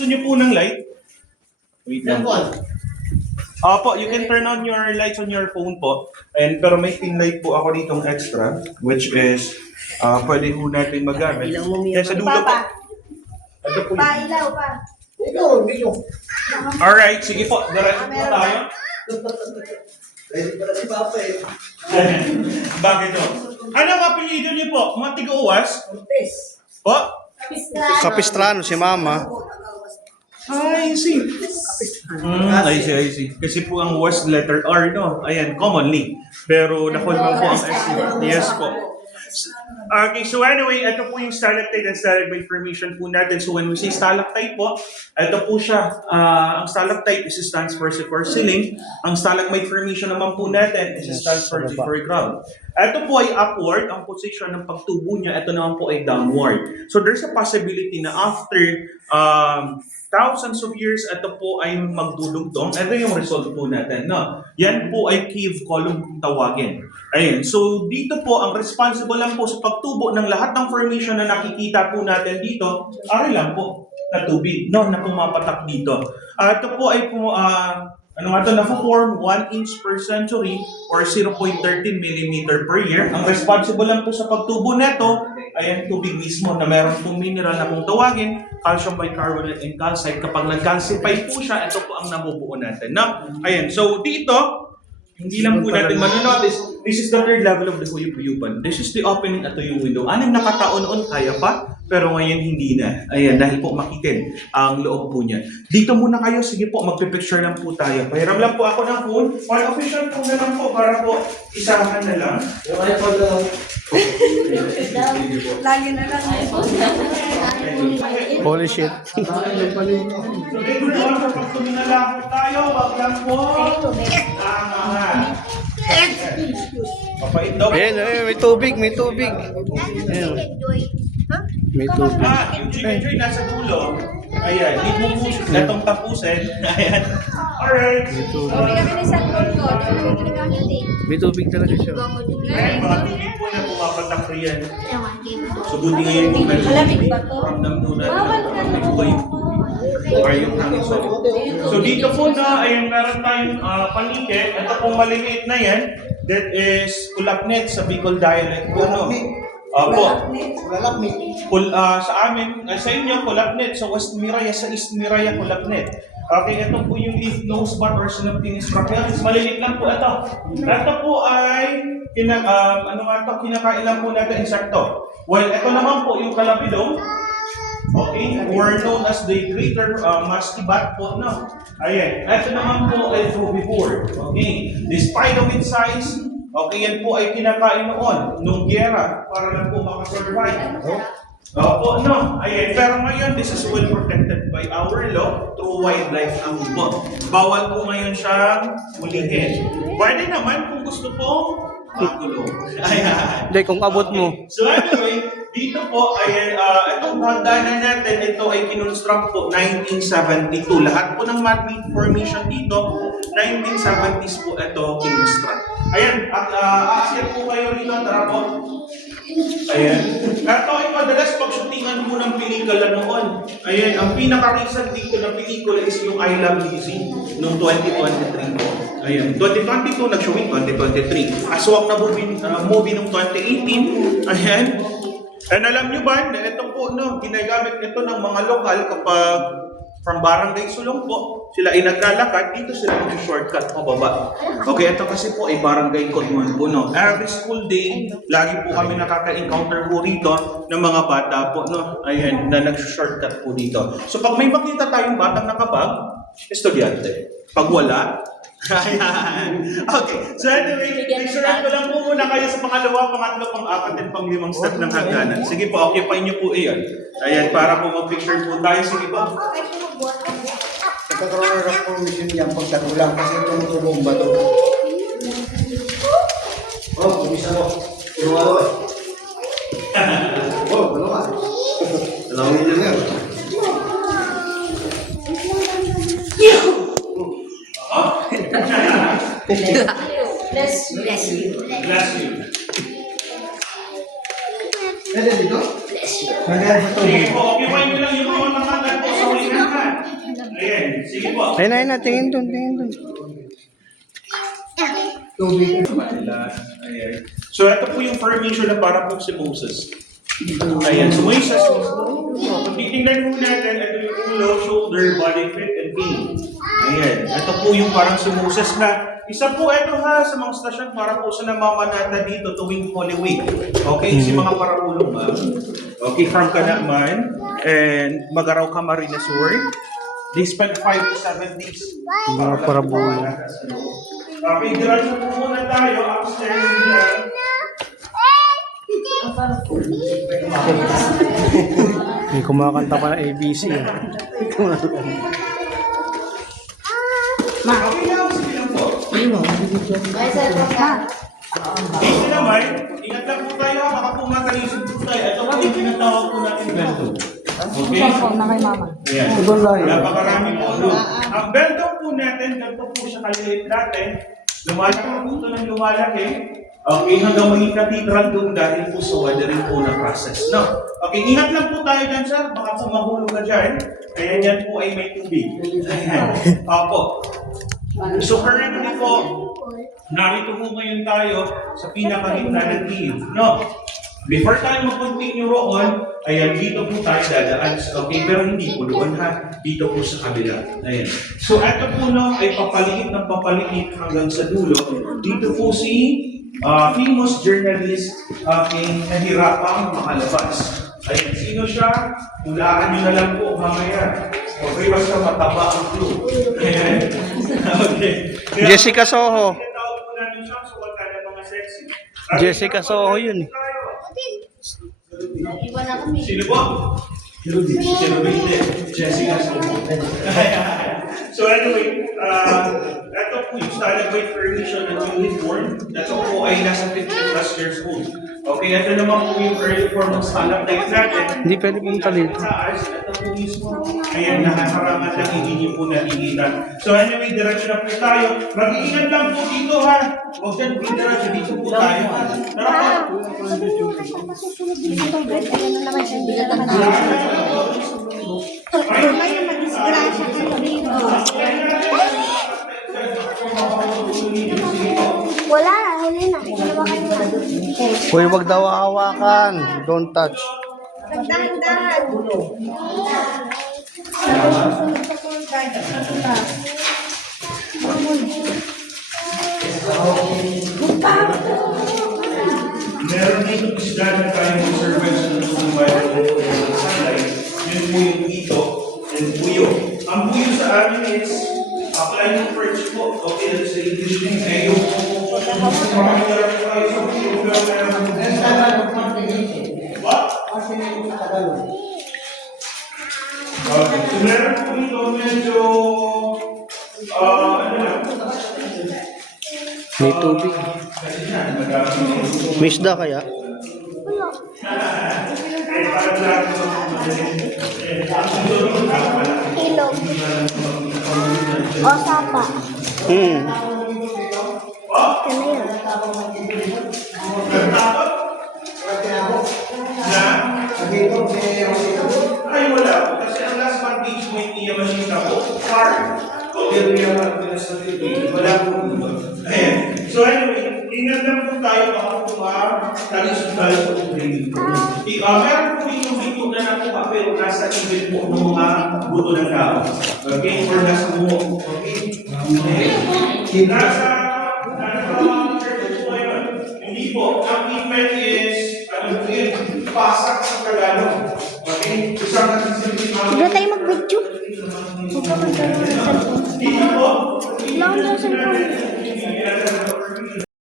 gusto niyo po ng light? Wait lang po. Opo, you can turn on your lights on your phone po. And pero may pin light po ako ditong extra, which is pwede po natin magamit. Kaya sa dulo po. Ito po yun. Pailaw pa. Alright, sige po. Diretso po tayo. Ready pala si Papa eh. Bakit o? Ano ang apelido niyo po? Mga tiga-uwas? Po? Kapistrano si Mama. I see. I see. Kasi po ang was letter R, no? Ayan, commonly. Pero nakulman po ang S. Yes po. Okay, so anyway, ito po yung stalactite and stalagmite formation po natin. So when we say stalactite po, ito po siya. Ang stalactite is stands for ceiling. Ang stalagmite formation naman po natin is stands for ground. Ito po ay upward, ang position ng pagtubo niya. Ito naman po ay downward. So there's a possibility na after thousands of years, ito po ay magdudugtong. Ito yung result po natin. No? Yan po ay cave column kung tawagin. Ayun. So dito po, ang responsible lang po sa pagtubo ng lahat ng formation na nakikita po natin dito, ari lang po na tubig, no, na pumapatak dito. Ito po ay na-form 1 inch per century or 0.13 millimeter per year. Ang responsible lang po sa pagtubo neto ay ang tubig mismo na meron pong mineral na kung tawagin, calcium bicarbonate and calcite. Kapag nag-calcify po siya, ito po ang nabubuo natin. No? Ayan, so dito, hindi lang po natin manonotice, this is the third level of the Huyup-Huyupan. This is the opening at yung window. Anong nakataon noon, kaya pa, pero ngayon hindi na. Ayan, dahil po makitid ang loob po niya. Dito muna kayo, sige po, magpipicture lang po tayo. Pahiram lang po ako ng phone. One official phone na lang po para po isahan na lang. Yung iPhone lang. Lagi na lang. Holy shit. So dito naman, kapag tuminala po tayo, wag lang po. Tama nga. Papait daw. Ayan, may tubig. Ayan. May tubig. Yung chicken joy nasa dulo. Ayan, hindi mo po natong tapusin. Ayan. Alright. May tubig. Kami na sa phone ko. Hindi ko ginagamit eh. May tubig talaga siya. Ayan, mga tubig po na pumapatak ko yan. So buti ngayon po medyo Malamig ba to? ramdam po natin ang iba yung tubig. Or yung hangin. So dito po na, ayan, meron tayong panike. Ito pong maliliit na yan. That is kulapnet sa Bicol dialect po. No? Opo. Sa amin, sa inyo, kulapnet. Sa West Miraya, sa East Miraya, kulapnet. Okay, ito po yung leaf nose bud or Synaptinus brachialis. Maliliit lang po ito. Ito po ay kinakain lang po natin insekto. Well, ito naman po yung kalabidong. Okay, were known as the greater musky bat po, no? Ayan, ito naman po ay frugivore. Okay, despite of its size, okay, yan po ay kinakain noon nung giyera para lang po makasurvive. Opo, no. Ayan, pero ngayon, this is well protected by our law through wildlife act po. Bawal po ngayon siyang hulihin. Pwede naman kung gusto po, makulong. Ayan. Hindi, kung abot mo. Okay. So anyway, dito po, ayan, itong hagdanan natin, ito ay kinonstruct po 1972. Lahat po ng man-made formation dito, 1970s po ito kinonstruct. Ayan, at aakyat po kayo rito, tara po. Ayan. Ito ay madalas pag-shootingan po ng pelikula noon. Ayan, ang pinaka-recent dito na pelikula is yung I Love Lizzie noong 2023 po. Ayan, 2022, nag-showing 2023. Aswang na movie noong 2018. Ayan. And alam nyo ba, na ito po, no, ginagamit ito ng mga lokal kapag from Barangay Sulong po, sila ay naglalakad, dito sila mag-shortcut pababa. Okay, ito kasi po ay Barangay Kodman po, no. Every school day, lagi po kami nakaka-encounter po rito ng mga bata po, no. Ayan, na nag-shortcut po dito. So pag may makita tayong batang nakabag, estudyante. Pag wala, ayan. Okay, so anyway, picturean ko lang po muna kayo sa pangalawa, pangatlo, pang-apat, at pang-limang step ng hagdanan. Sige po, occupy niyo po iyon. Ayan, para po mag-picture po tayo. Sige po. Nagkakaroon ng formation yan pag tagulang kasi tumutulong ba ito? Oh, kumisa mo. Tulungan mo eh. Oh, tulungan. Tulungan nyo yan. Bless you. Bless you. Pwede dito? Bless you. Pwede dito. Sige po, occupy niyo lang yung mga nakagad po sa hulingan. Sige po. Ayun na, tingin doon, tingin doon. Ayan. So, ito po yung formation na para po si Moses. Ayan. So, Moises, kung titingnan po natin, ito yung ulo, shoulder, body fit, and pain. Ayan. Ito po yung parang si Moses na isa po ito ha sa mga stasyon para po sa namamanata dito tuwing Holy Week. Okay? Si mga parulong ma'am. Okay, from Kanaman and Magaraw Camarines Sur. They spent 5 to 7 days. Mga parabulong. Okay, diretso po muna tayo upstairs nila. May kumakanta pa ng ABC. Okay lang, sige lang po. Sige naman, ingat lang po tayo ha, baka po matalisod po tayo. Ito po yung tinatawag po natin bento. Okay? Ayan. Napakarami po. Ang bento po natin, ganito po siya kaliit natin. Lumalaki po ito ng lumalaki. Okay, hanggang maging cathedral doon dahil po sa weathering po na process. No? Okay, ingat lang po tayo dyan, sir. Baka po mahulog ka dyan. Kaya yan po ay may tubig. Ayan. Opo. So currently po, narito po ngayon tayo sa pinakagitna ng Kiev. No? Before tayo mag-continue roon, ayan, dito po tayo dadaan. Okay, pero hindi po doon ha. Dito po sa kabila. Ayan. So ito po no, ay papaliit ng papaliit hanggang sa dulo. Dito po si famous journalist nahirapang makalabas. Ayan, sino siya? Hulaan nyo na lang po mamaya. Okay, basta mataba ang clue. Ayan. Okay. Jessica Soho. Tinatawag po namin siya, so wag ka na mga sexy. Jessica Soho yun eh. Iwan na kami. Sino po? Jessica Soho. So anyway, ito po yung stalagmite formation ng uniform. Ito po ay nasa 15 plus years old. Okay, ito naman po yung early form ng stalagmite natin. Hindi pwede pumunta dito. Ito po mismo. Ayan, nakaharangan lang, hindi niyo po nakikita. So anyway, diretso na po tayo. Mag-iingat lang po dito ha. Huwag dyan po diretso, dito po tayo. Tara po. Ayan na naman siya. Hindi na naman mag-disgrasya kayo dito. Wala, huli na. Dalawa kayo. Uy, wag daw hawakan. Don't touch. Dahan-dahan. Meron dito isda na tayong servants na sumbayan ng sunlight. Yun po yung ito and buyo. Ang buyo sa amin is apply ng perch po. Okay, that's the English name. Eh, yung makikarap tayo sa buyo. What? Okay, so meron po dito medyo ano lang. May tubig. Misda kaya? Ilog. O sapa. Ano yun? Ay, wala po. Kasi ang last vantage point niya masita po, far. Kung niya wala po dito. Ayan. So anyway, ingat lang po tayo baka po talisod tayo sa tubig. Meron po yung dito na nakuha pero nasa ibig po ng mga buto ng tao. Okay? Or nasa buo. Okay? Nasa church po yun. Hindi po. Ang effect is, ano po yun? Pasak sa Tagalog. Okay? Isang nagsisilbi Hindi tayo mag-video. Huwag ka magkaroon ng cellphone. dito po. Wala akong cellphone.